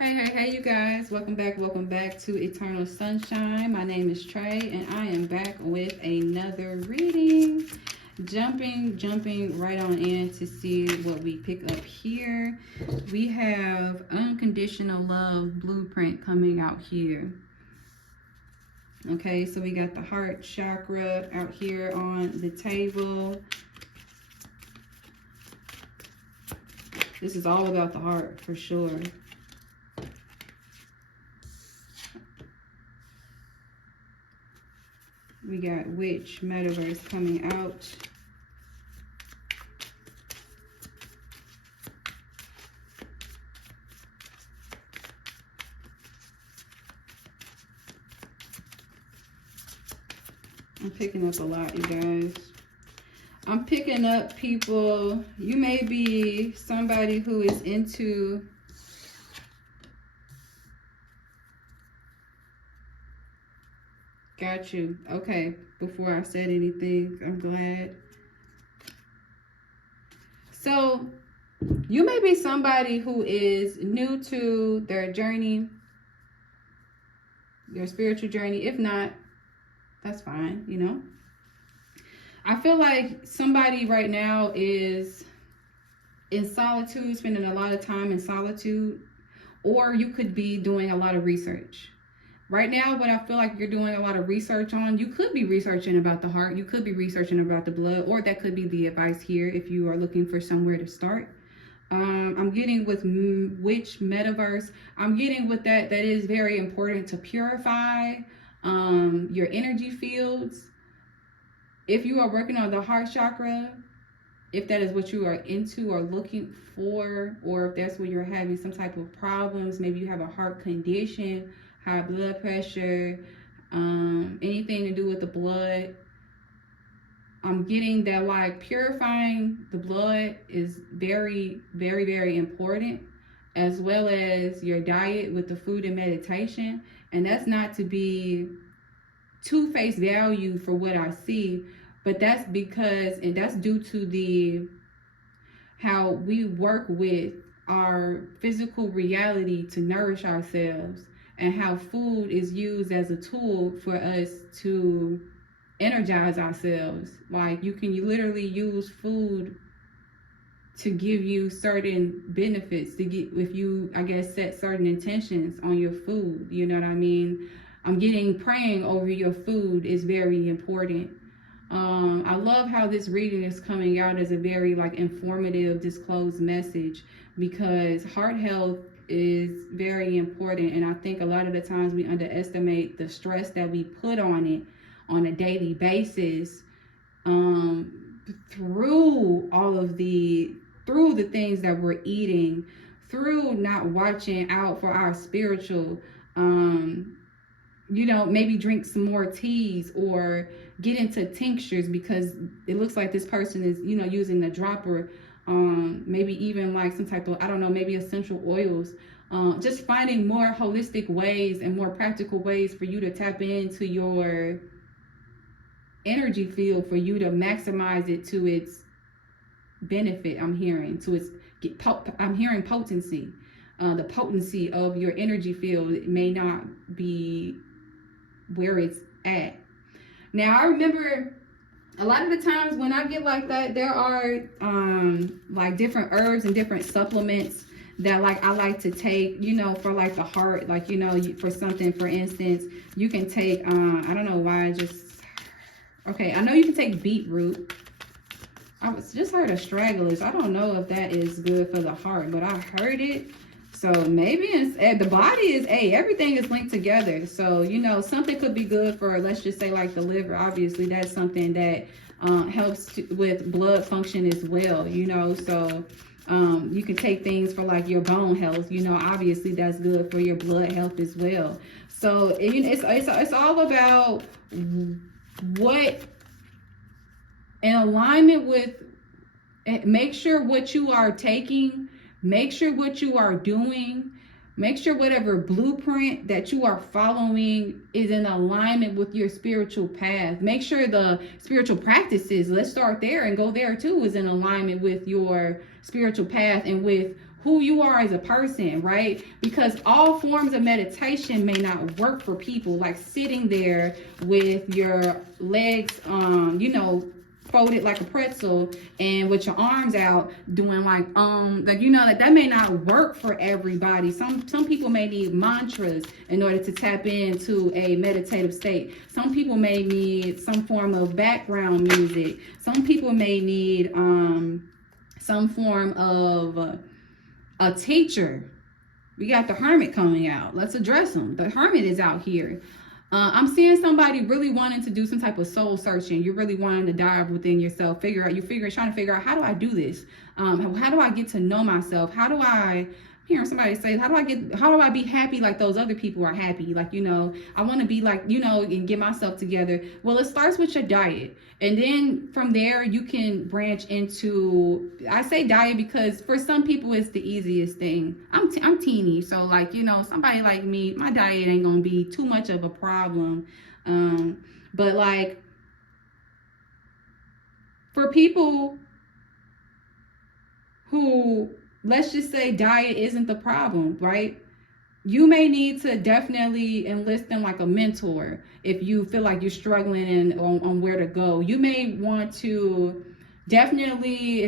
Hey, you guys. Welcome back to Eternal Sunshine. My name is Trey, and I am back with another reading. Jumping right on in to see what we pick up here. We have Unconditional Love Blueprint coming out here. Okay, so we got the heart chakra out here on the table. This is all about the heart for sure. We got Witch Metaverse coming out. I'm picking up a lot, you guys. I'm picking up people. You may be somebody who is into Got you. Okay. Before I said anything, I'm glad. So, you may be somebody who is new to their journey, their spiritual journey. If not, that's fine, you know. I feel like somebody right now is in solitude, spending a lot of time in solitude, or you could be doing a lot of research. Right now, what I feel like you're doing a lot of research on, you could be researching about the heart, you could be researching about the blood, or that could be the advice here if you are looking for somewhere to start. I'm getting with Witch Metaverse. I'm getting with that is very important to purify your energy fields. If you are working on the heart chakra, if that is what you are into or looking for, or if that's where you're having some type of problems, maybe you have a heart condition, high blood pressure, anything to do with the blood. I'm getting that like purifying the blood is very, very, very important, as well as your diet with the food and meditation. And that's not to be too face value for what I see, but that's because, and that's due to how we work with our physical reality to nourish ourselves, and how food is used as a tool for us to energize ourselves. Like you literally use food to give you certain benefits, to get, if you, I guess, set certain intentions on your food, you know what I mean? I'm getting praying over your food is very important. I love how this reading is coming out as a very like informative, disclosed message, because heart health is very important, and I think a lot of the times we underestimate the stress that we put on it on a daily basis, through the things that we're eating, through not watching out for our spiritual, maybe drink some more teas or get into tinctures, because it looks like this person is, using the dropper, maybe even like some type of, I don't know, maybe essential oils, just finding more holistic ways and more practical ways for you to tap into your energy field, for you to maximize it to its benefit. I'm hearing potency. The potency of your energy field may not be where it's at. Now, I remember a lot of the times when I get like that, there are like different herbs and different supplements that like I like to take, for like the heart, like, for something, for instance, you can take, I don't know why I know you can take beetroot. I just heard of stragglers. I don't know if that is good for the heart, but I heard it. So maybe the body is, everything is linked together. So, something could be good for, let's just say like the liver. Obviously, that's something that helps with blood function as well, So you can take things for like your bone health, obviously that's good for your blood health as well. So it's all about what, in alignment with, make sure what you are taking, make sure what you are doing, make sure whatever blueprint that you are following is in alignment with your spiritual path. Make sure the spiritual practices, let's start there and go there too, is in alignment with your spiritual path and with who you are as a person, right? Because all forms of meditation may not work for people, like sitting there with your legs, folded like a pretzel and with your arms out doing like that may not work for everybody. Some people may need mantras in order to tap into a meditative state. Some people may need some form of background music. Some people may need some form of a teacher. We got the hermit coming out. Let's address him. The hermit is out here. I'm seeing somebody really wanting to do some type of soul searching. You're really wanting to dive within yourself, trying to figure out, how do I do this? How do I get to know myself? How do I, hearing somebody say, how do I be happy like those other people are happy? Like, I want to be like, and get myself together. Well, it starts with your diet. And then from there, you can branch into, I say diet because for some people, it's the easiest thing. I'm teeny. So like, somebody like me, my diet ain't going to be too much of a problem. But like, for people who, let's just say diet isn't the problem, right? You may need to definitely enlist in like a mentor if you feel like you're struggling on where to go. You may want to definitely,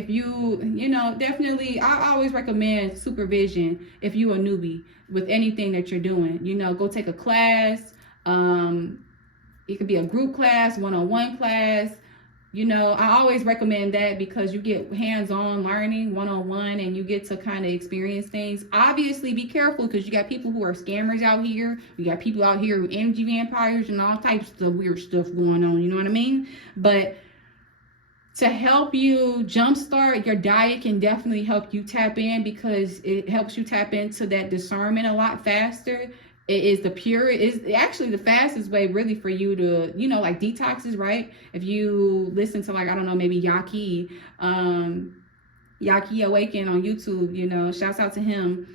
I always recommend supervision if you're a newbie with anything that you're doing. Go take a class. It could be a group class, one-on-one class. I always recommend that because you get hands-on learning one-on-one and you get to kind of experience things. Obviously, be careful because you got people who are scammers out here. You got people out here with energy vampires and all types of weird stuff going on. You know what I mean? But to help you jumpstart, your diet can definitely help you tap in because it helps you tap into that discernment a lot faster. It is actually the fastest way really for you to, like detoxes, right? If you listen to like, I don't know, maybe Yaki Awaken on YouTube, shouts out to him.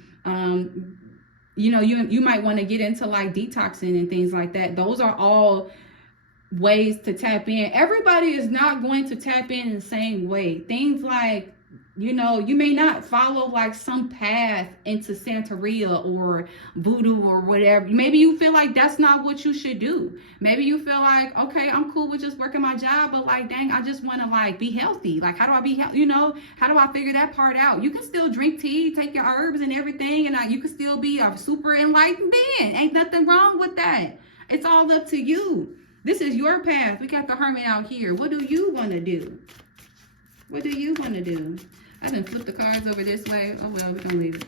You might want to get into like detoxing and things like that. Those are all ways to tap in. Everybody is not going to tap in the same way. Things like, you may not follow like some path into Santeria or voodoo or whatever. Maybe you feel like that's not what you should do. Maybe you feel like, okay, I'm cool with just working my job, but like, dang, I just want to like be healthy. Like, how do I be healthy? How do I figure that part out? You can still drink tea, take your herbs and everything, and you can still be a super enlightened being. Ain't nothing wrong with that. It's all up to you. This is your path. We got the hermit out here. What do you want to do? What do you want to do? I done flipped the cards over this way. Oh, well, we're going to leave it.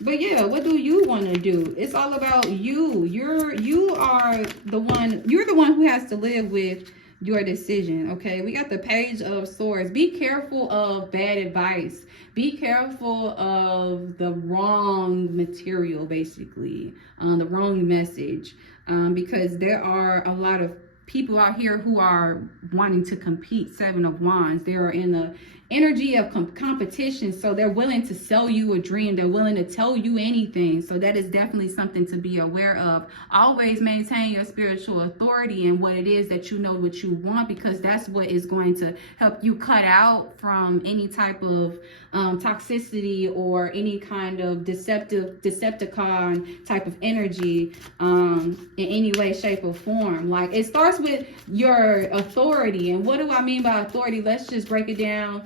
But yeah, what do you want to do? It's all about you. You're the one who has to live with your decision, okay? We got the Page of Swords. Be careful of bad advice. Be careful of the wrong material, basically, the wrong message, because there are a lot of people out here who are wanting to compete. Seven of Wands. They are in the energy of competition, so they're willing to sell you a dream. They're willing to tell you anything. So that is definitely something to be aware of. Always maintain your spiritual authority and what it is that you know what you want, because that's what is going to help you cut out from any type of toxicity or any kind of Decepticon type of energy in any way, shape, or form. Like, it starts with your authority. And what do I mean by authority? Let's just break it down,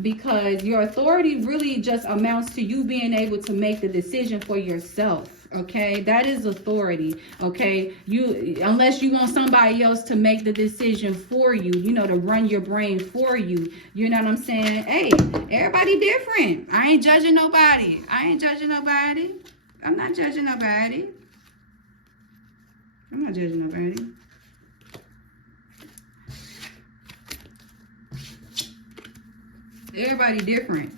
because your authority really just amounts to you being able to make the decision for yourself. Okay, that is authority. Okay, unless you want somebody else to make the decision for you, to run your brain for you. You know what I'm saying? Hey, everybody different. I ain't judging nobody. I'm not judging nobody. Everybody different.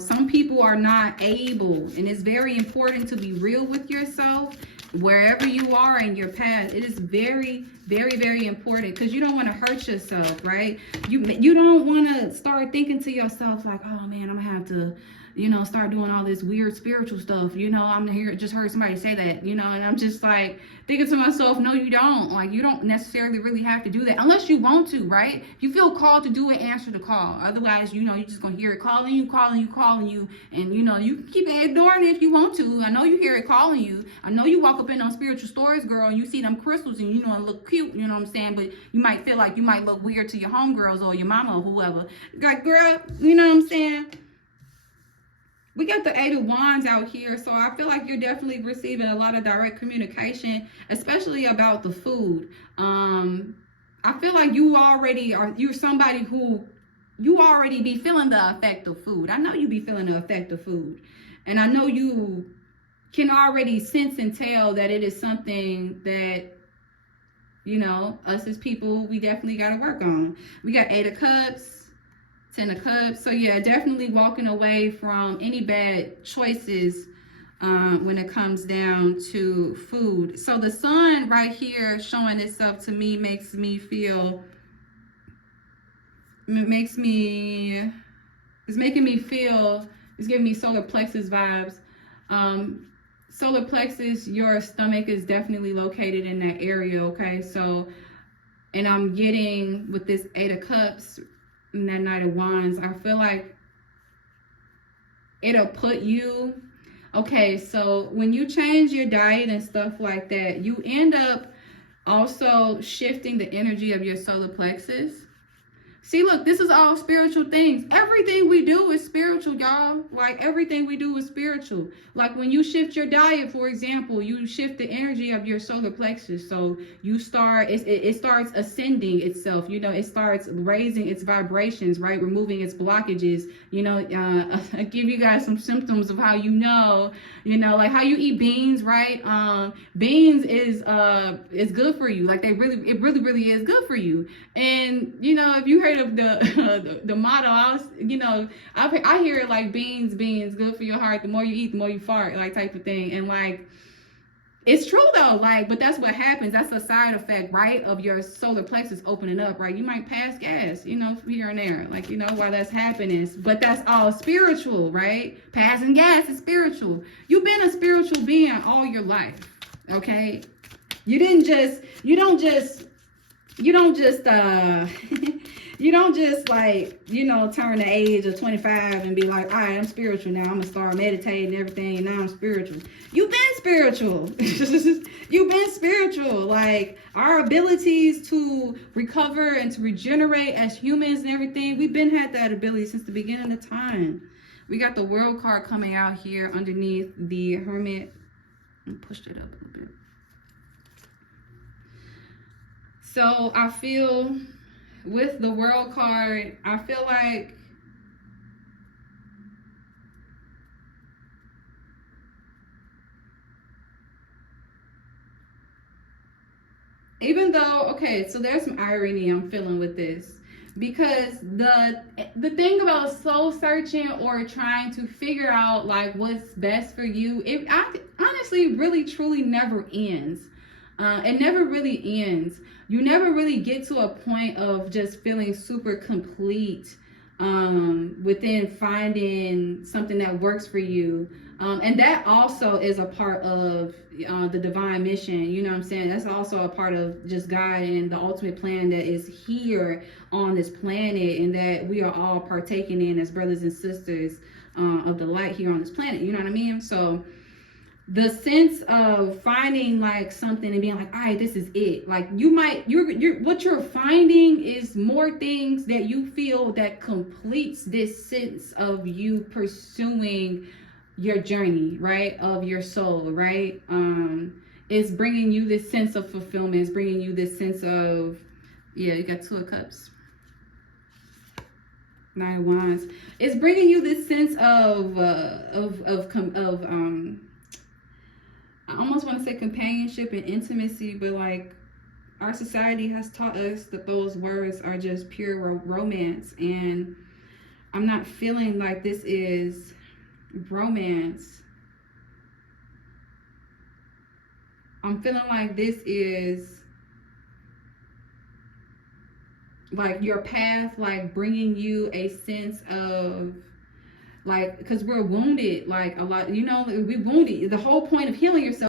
Some people are not able, and it's very important to be real with yourself wherever you are in your path. It is very, Very, very important, because you don't want to hurt yourself, right? You don't want to start thinking to yourself like, oh man, I'm gonna have to, start doing all this weird spiritual stuff. I'm here, just heard somebody say that, and I'm just like thinking to myself, no, you don't. Like, you don't necessarily really have to do that unless you want to, right? If you feel called to do it, answer the call. Otherwise, you're just gonna hear it calling you, and you can keep ignoring it if you want to. I know you hear it calling you. I know you walk up in those spiritual stores, girl, and you see them crystals, and it look cute, you know what I'm saying? But you might feel like you might look weird to your homegirls or your mama or whoever. Like, girl, you know what I'm saying? We got the 8 of Wands out here, so I feel like you're definitely receiving a lot of direct communication, especially about the food. I feel like you're somebody who you already be feeling the effect of food. I know you be feeling the effect of food, and I know you can already sense and tell that it is something that us as people, we definitely got to work on. We got 8 of Cups, 10 of Cups. So yeah, definitely walking away from any bad choices when it comes down to food. So the sun right here showing itself to me it's giving me solar plexus vibes. Solar plexus, your stomach is definitely located in that area, okay? So, and I'm getting with this 8 of Cups and that Knight of Wands, I feel like it'll put you, okay, so when you change your diet and stuff like that, you end up also shifting the energy of your solar plexus. See, look, this is all spiritual things. Everything we do is spiritual, y'all. Like, everything we do is spiritual. Like, when you shift your diet, for example, you shift the energy of your solar plexus. So you start, it starts ascending itself. It starts raising its vibrations, right? Removing its blockages. I give you guys some symptoms of how like how you eat beans, right? Beans is good for you. Like, it really is good for you. And, if you heard of the motto, I hear it like beans, good for your heart. The more you eat, the more you fart, like, type of thing. And like, it's true though, like, but that's what happens. That's a side effect, right, of your solar plexus opening up, right? You might pass gas, here and there, like, while that's happening. But that's all spiritual, right? Passing gas is spiritual. You've been a spiritual being all your life, okay? You don't just like, turn the age of 25 and be like, all right, I'm spiritual now. I'm gonna start meditating and everything, and now I'm spiritual. You've been spiritual. You've been spiritual. Like, our abilities to recover and to regenerate as humans and everything, we've been had that ability since the beginning of time. We got the World card coming out here underneath the Hermit. Let me push it up a little bit. So I feel with the World card, I feel like even though, okay, so there's some irony I'm feeling with this, because the thing about soul searching or trying to figure out like what's best for you, it honestly really truly never ends. It never really ends. You never really get to a point of just feeling super complete within finding something that works for you. And that also is a part of the divine mission. You know what I'm saying? That's also a part of just God and the ultimate plan that is here on this planet, and that we are all partaking in as brothers and sisters of the light here on this planet. You know what I mean? So the sense of finding like something and being like, all right, this is it. Like, what you're finding is more things that you feel that completes this sense of you pursuing your journey, right, of your soul, right? It's bringing you this sense of fulfillment. It's bringing you this sense of, yeah, you got 2 of Cups, 9 of Wands. It's bringing you this sense of I almost want to say companionship and intimacy, but like, our society has taught us that those words are just pure romance, and I'm not feeling like this is romance. I'm feeling like this is like your path, like bringing you a sense of, like, because we're wounded, like a lot, you know, we wounded. The whole point of healing yourself